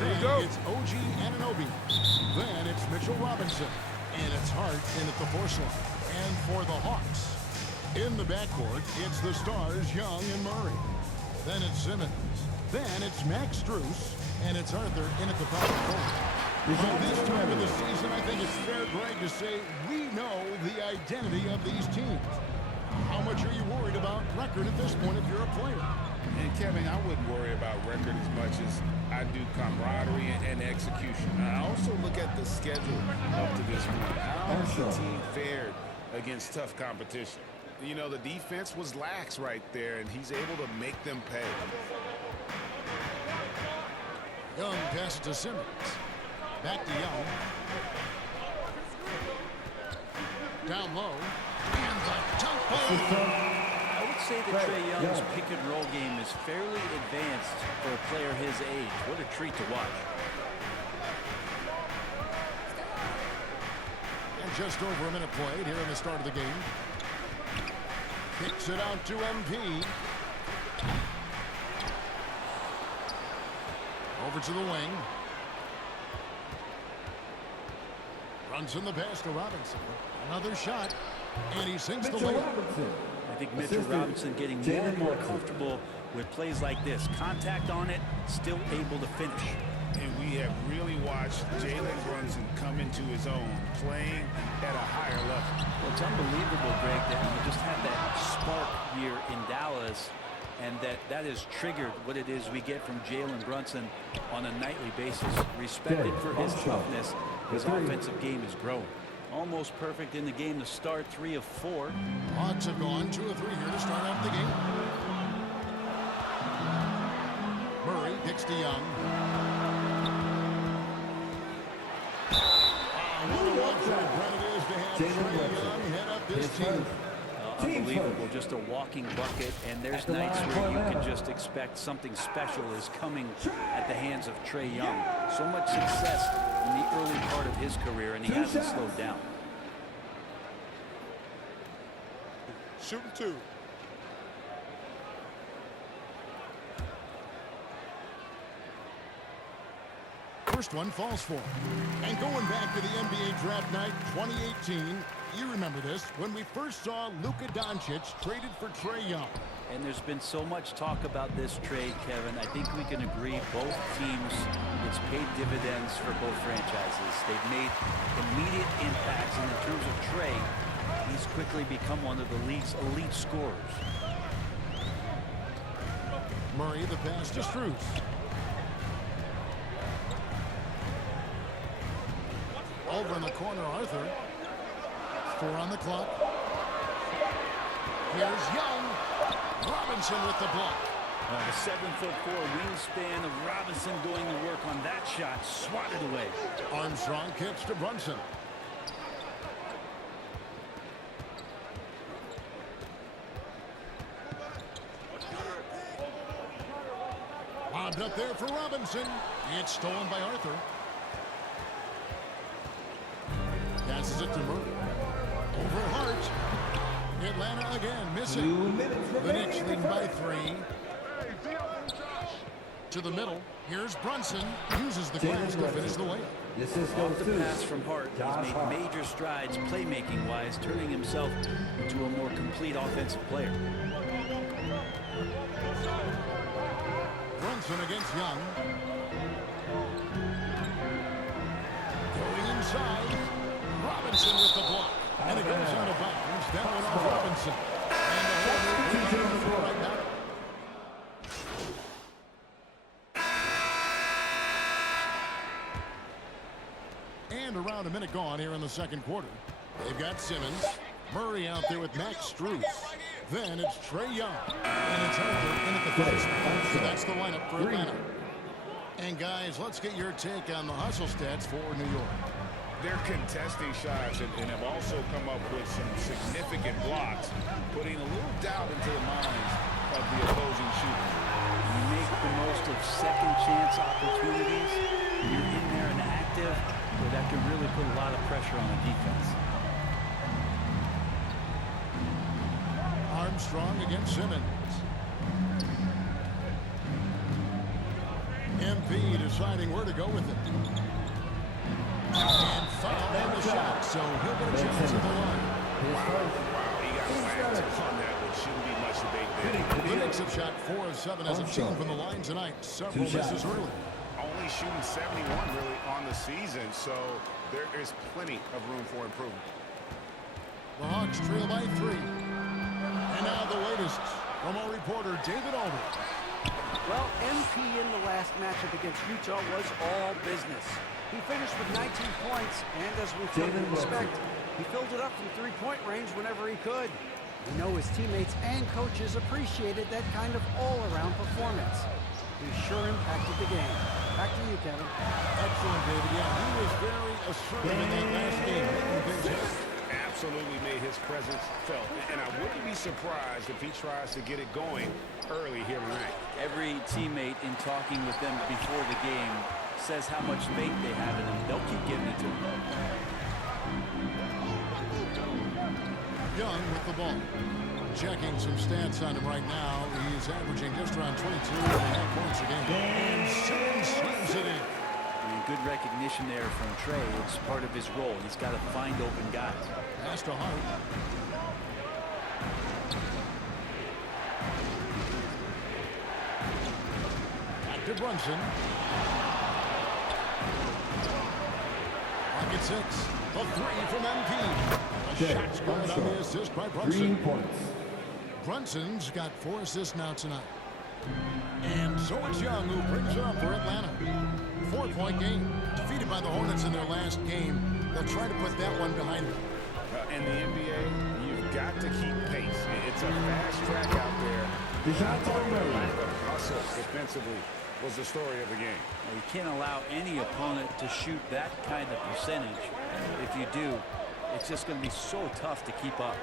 Then it's OG Anunoby. Then it's Mitchell Robinson. And it's Hart in at the force line. And for the Hawks, in the backcourt, it's the stars Young and Murray. Then it's Simmons. Then it's Max Strus. And it's Arthur in at the power forward. By this time of the season, I think it's fair, Greg, to say we know the identity of these teams. How much are you worried about record at this point if you're a player? And Kevin, I wouldn't worry about record as much as I do camaraderie and execution. I also look at the schedule up to this point. How has the team fared against tough competition? You know, the defense was lax right there, and he's able to make them pay. Young passes to Simmons. Back to Young. Down low. And the dunk ball. I would say that Trae Young's pick-and-roll game is fairly advanced for a player his age. What a treat to watch. And just over a minute played here in the start of the game. Kicks it out to MP. Over to the wing. Runs in the pass to Robinson. Another shot. And he sinks the layup. I think Mitchell Robinson getting more and more comfortable with plays like this. Contact on it, still able to finish. And we have really watched Jalen Brunson come into his own, playing at a higher level. Well, it's unbelievable, Greg, that you just had that spark here in Dallas, and that has triggered what it is we get from Jalen Brunson on a nightly basis. Respected for his toughness, his offensive game is growing. Almost perfect in the game to start, 3 of 4. Hawks have gone 2 of 3 here to start out the game. Murray picks to Young. What a luxury it is to have Trae Young head up this team. Unbelievable, just a walking bucket, and there's nights where you can just expect something special is coming at the hands of Trae Young. So much success in the early part of his career, and he hasn't slowed down. Shooting 2. First one falls for him. And going back to the NBA draft night 2018, you remember this, when we first saw Luka Doncic traded for Trae Young. And there's been so much talk about this trade, Kevin. I think we can agree both teams, it's paid dividends for both franchises. They've made immediate impacts, and in terms of Trae, he's quickly become one of the league's elite scorers. Murray, the pass to Strus. Over in the corner, Arthur. 4 on the clock. Here's Young. Robinson with the block. The 7'4" wingspan of Robinson doing the work on that shot, swatted away. Armstrong kicks to Brunson. Lobbed up there for Robinson. It's stolen by Arthur. Passes it to Murray. Over Hart. Atlanta again missing. The Knicks lead by 3. To the middle. Here's Brunson. Uses the glass to finish the layup. Off the pass from Hart. He's made major strides playmaking-wise, turning himself into a more complete offensive player. Brunson against Young. Going inside. Robinson with the block. And it goes out of bounds. That one off Robinson. And the holder on the floor right now. And around a minute gone here in the second quarter. They've got Simmons. Murray out there with Max Strus. Then it's Trae Young. And it's Arthur in at the first. So that's the lineup for Atlanta. And guys, let's get your take on the hustle stats for New York. They're contesting shots and have also come up with some significant blocks, putting a little doubt into the minds of the opposing shooters. You make the most of second chance opportunities. You're in there and active, so that can really put a lot of pressure on the defense. Armstrong against Simmons. MP deciding where to go with it. And foul on the shot, so he'll get a chance at the line. He got whacked on that one. Shouldn't be much debate there. The Knicks have shot 4 of 7 as a team from the line tonight. Several misses early. Only shooting 71 really on the season, so there is plenty of room for improvement. The Hawks trail by 3. And now the latest from our reporter, David Aldridge. Well, MP in the last matchup against Utah was all business. He finished with 19 points, and as we fully expect, he filled it up from three-point range whenever he could. We know his teammates and coaches appreciated that kind of all-around performance. He sure impacted the game. Back to you, Kevin. Excellent, David. Yeah, he was very assertive in that last game, making things happen. Absolutely made his presence felt, and I wouldn't be surprised if he tries to get it going early here tonight. Every teammate in talking with them before the game says how much faith they have in him. They'll keep giving it to him. Young with the ball. Checking some stats on him right now. He's averaging just around 22.5 points a game. And Simmons slams it in. And good recognition there from Trey. It's part of his role. He's got to find open guys. Pass to Hart. Back to Brunson. Pocket 6. The 3 from MP. A shot's good on the assist by Brunson. 3 points. Brunson's got 4 assists now tonight. And so it's Young who brings it up for Atlanta. 4-point game. Defeated by the Hornets in their last game. They'll try to put that one behind them. In the NBA, you've got to keep pace. It's a fast track out there. The lack of hustle defensively was the story of the game. You can't allow any opponent to shoot that kind of percentage. If you do, it's just going to be so tough to keep up.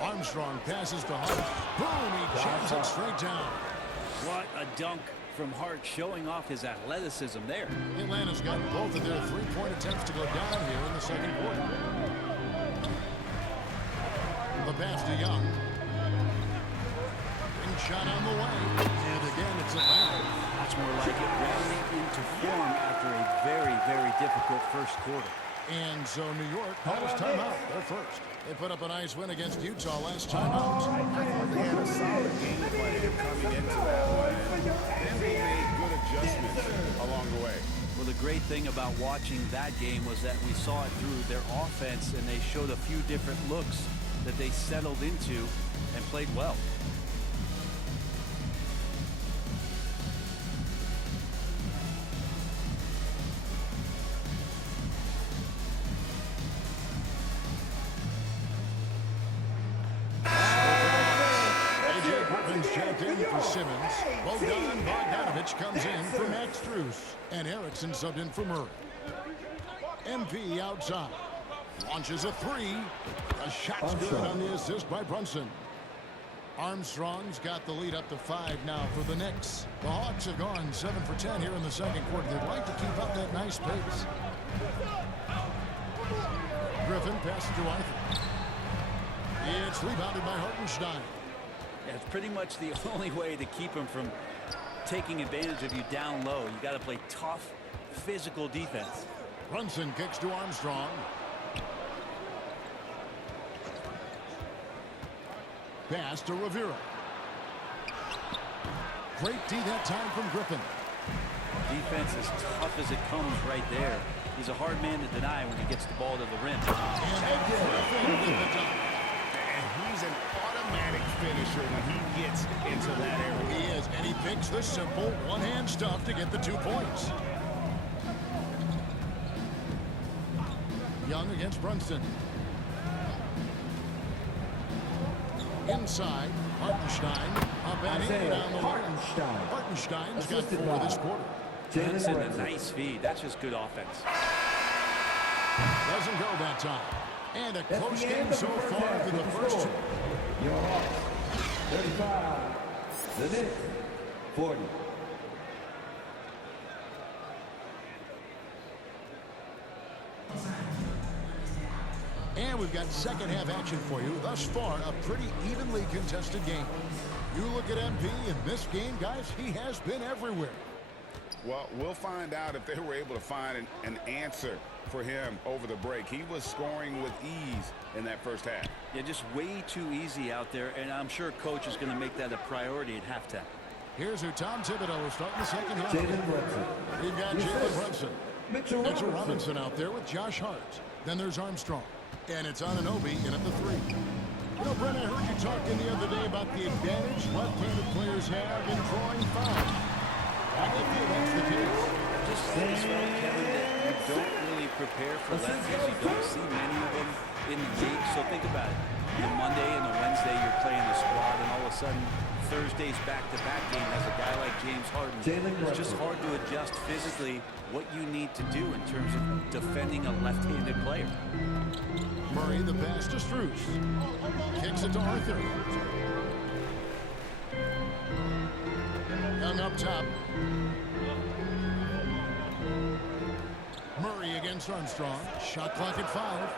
Armstrong passes to Hart. Boom, he jams it straight down. What a dunk from Hart, showing off his athleticism there. Atlanta's got both of their three-point attempts to go down here in the second quarter. The pass to Young. And shot on the way. And again, it's Atlanta. That's more like it, rallying into form after a very, very difficult first quarter. And so New York calls timeout. They're first. They put up a nice win against Utah last timeout. I thought they had a solid game plan coming into that one. And they made good adjustments along the way. Well, the great thing about watching that game was that we saw it through their offense, and they showed a few different looks that they settled into and played well. Checked in for Simmons. Bogdanovich comes in for Max Strus. And Erickson subbed in for Murray. MP outside. Launches a 3. A shot's good on the assist by Brunson. Armstrong's got the lead up to 5 now for the Knicks. The Hawks have gone 7 for 10 here in the second quarter. They'd like to keep up that nice pace. Griffin passes to Arthur. It's rebounded by Hartenstein. Yeah, it's pretty much the only way to keep him from taking advantage of you down low. You got to play tough, physical defense. Brunson kicks to Armstrong. Pass to Rivera. Great D that time from Griffin. Defense as tough as it comes right there. He's a hard man to deny when he gets the ball to the rim. And Griffin with the dunk. And he's an automatic finisher when he gets into that area. He is, and he picks the simple one-hand stuff to get the 2 points. Young against Brunson. Inside, Hartenstein up and in down the line. Hartenstein's got 4 this quarter. That's in a nice feed. That's just good offense. Doesn't go that time. And a close game so far for the first 2. Your Hawks, 35. The Knicks, 40. And we've got second half action for you. Thus far, a pretty evenly contested game. You look at MP in this game, guys, he has been everywhere. Well, we'll find out if they were able to find an answer for him over the break. He was scoring with ease in that first half. Yeah, just way too easy out there, and I'm sure coach is going to make that a priority at halftime. Here's who Tom Thibodeau is starting the second half. Jalen Brunson. We've got Jalen Brunson. Mitchell Robinson out there with Josh Hart. Then there's Armstrong. And it's Anunoby in at the 3. You know, Brent, I heard you talking the other day about the advantage left-handed players have in drawing fouls. How do you feel that's the case? Just always felt, Kevin, that you don't really prepare for lefties. You don't see many of them in the league. So think about it. The Monday and the Wednesday you're playing the squad, and all of a sudden Thursday's back-to-back game has a guy like James Harden. It's just hard to adjust physically what you need to do in terms of defending a left-handed player. Murray, the pass to Strus. Kicks it to Arthur. Young up top. Murray against Armstrong. Shot clock at 5.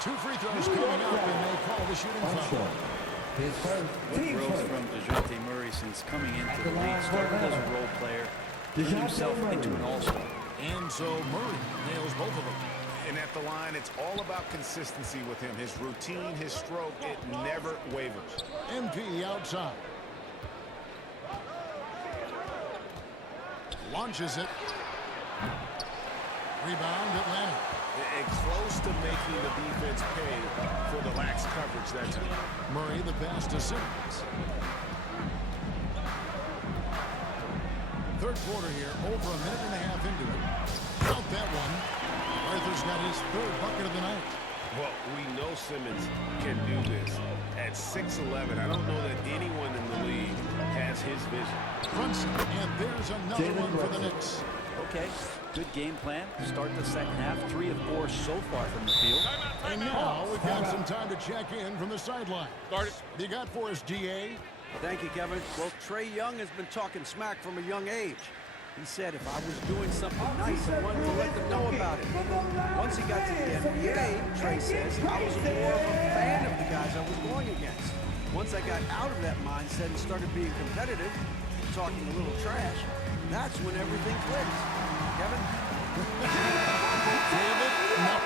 2 free throws coming up, and they call the shooting foul. His first What team growth first. from DeJounte Murray since coming into the league, started as a role player, turned himself into an all-star. And so Murray nails both of them. And at the line, it's all about consistency with him. His routine, his stroke, it never wavers. MP outside. Launches it. Rebound, Atlanta. And close to making the defense pay for the lax coverage that time. Murray, the pass to Simmons. Third quarter here, over a minute and a half into it. Count that one. Arthur's got his 3rd bucket of the night. Well, we know Simmons can do this. At 6'11", I don't know that anyone in the league has his vision. Brunson, and there's another one for the Knicks. Okay, good game plan. Start the second half. 3 of 4 so far from the field. And now we've got some time to check in from the sideline. Start it. You got for us, GA? Thank you, Kevin. Well, Trae Young has been talking smack from a young age. He said if I was doing something nice, I wanted to let them know about it. Once he got to the NBA, Trae says, I was more of a fan of the guys I was going against. Once I got out of that mindset and started being competitive, talking a little trash, that's when everything clicked. Kevin? David, no.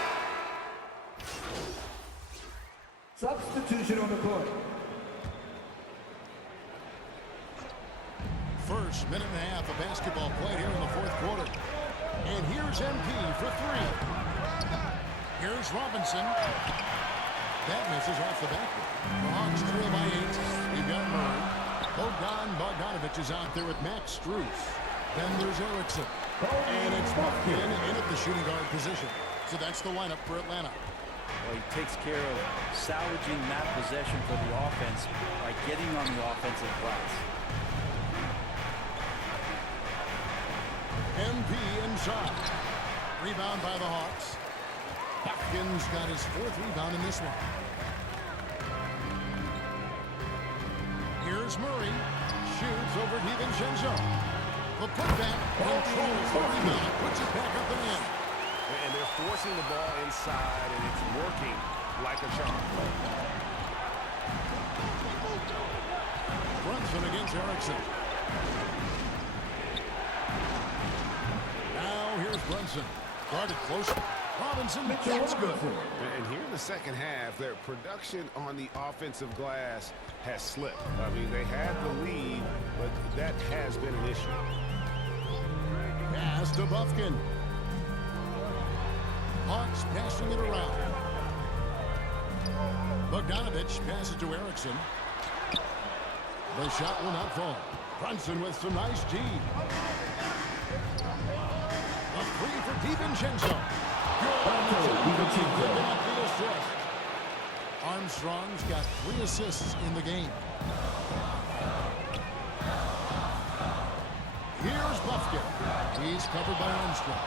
Substitution on the court. First minute and a half of basketball played here in the 4th quarter. And here's MP for 3. Here's Robinson. That misses off the backboard. The Hawks trail by 8. You've got Murray. Bogdanovich is out there with Max Strus. Then there's Erickson. And it's Buffkin in at the shooting guard position. So that's the lineup for Atlanta. Well, he takes care of salvaging that possession for the offense by getting on the offensive glass. MP inside. Rebound by the Hawks. Buffkin's got his 4th rebound in this one. Here's Murray. Shoots over DiVincenzo. The putback controls the rebound. Puts it back up and in. And they're forcing the ball inside, and it's working like a charm. Brunson against Erickson. Now here's Brunson. Guarded close. Robinson, that's good. And here in the second half, their production on the offensive glass has slipped. I mean, they had the lead, but that has been an issue. Pass to Buffkin. Hawks passing it around. Bogdanovich passes to Erickson. The shot will not fall. Brunson with some nice D. A 3 for DiVincenzo. The assist. Armstrong's got 3 assists in the game. Here's Buffkin. He's covered by Armstrong.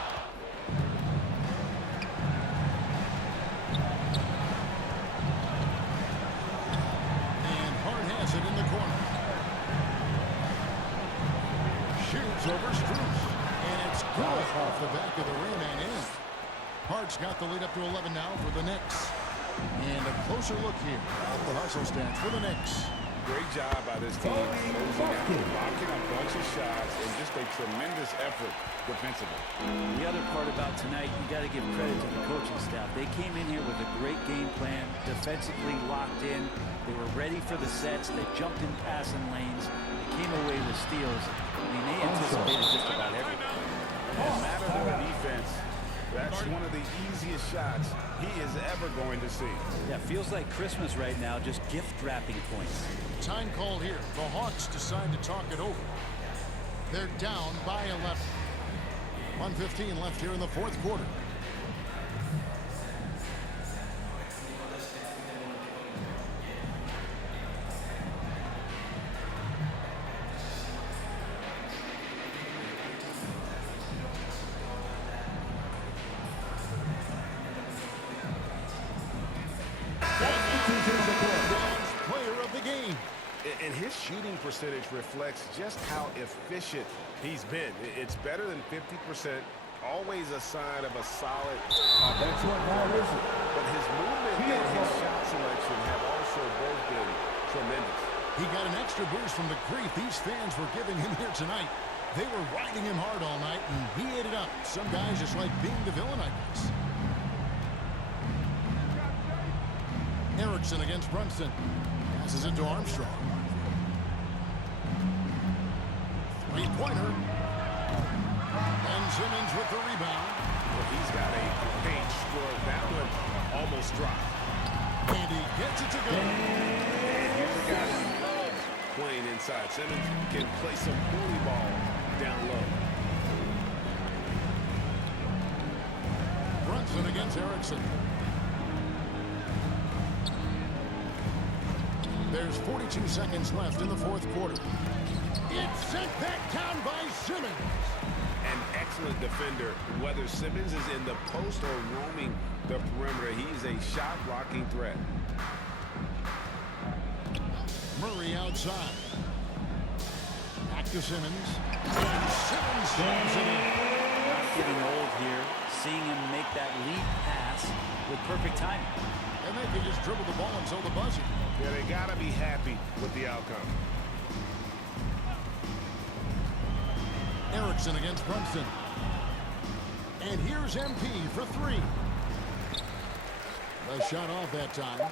And Hart has it in the corner. Shoots over Strus. And it's good off the back of the rim and in. Hart's got the lead up to 11 now for the Knicks. And a closer look here at the hustle stats for the Knicks. Great job by this team. Blocking a bunch of shots and just a tremendous effort defensively. The other part about tonight, you got to give credit to the coaching staff. They came in here with a great game plan, defensively locked in. They were ready for the sets. They jumped in passing lanes. They came away with steals. I mean, they anticipated just about everything. And Matador defense, that's one of the easiest shots he is ever going to see. Yeah, feels like Christmas right now, just gift wrapping points. Time call here. The Hawks decide to talk it over. They're down by 11. 1:15 left here in the fourth quarter. Player of the game. And his shooting percentage reflects just how efficient he's been. It's better than 50%. Always a sign of a solid That's what now is it? but his movement and his shot selection have also both been tremendous. He got an extra boost from the grief these fans were giving him here tonight. They were riding him hard all night, and he ate it up. Some guys just like being the villain, I guess. Erickson against Brunson. Passes it to Armstrong. Three-pointer. And Simmons with the rebound. Well, he's got a paint stroke. That one almost dropped. And he gets it to go. And here's a guy who loves playing inside. Simmons can play some bully ball down low. Brunson against Erickson. There's 42 seconds left in the fourth quarter. It's sent back down by Simmons. An excellent defender. Whether Simmons is in the post or roaming the perimeter, he's a shot-blocking threat. Murray outside. Back to Simmons. And Simmons slams it in. Not getting old here, seeing him make that lead pass with perfect timing. And they can just dribble the ball until the buzzer. Yeah, they got to be happy with the outcome. Erickson against Brunson. And here's MP for three. The shot off that time.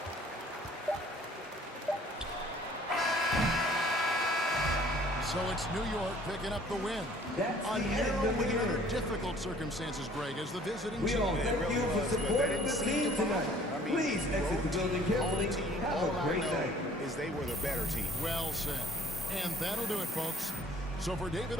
So it's New York picking up the win. That's A the end of narrow the win under game. difficult circumstances, Greg, as the visiting We all team. thank you for supporting the team tonight. Please exit the building carefully. Have a great night. Is they were the better team. Well said. And that'll do it, folks. So for David...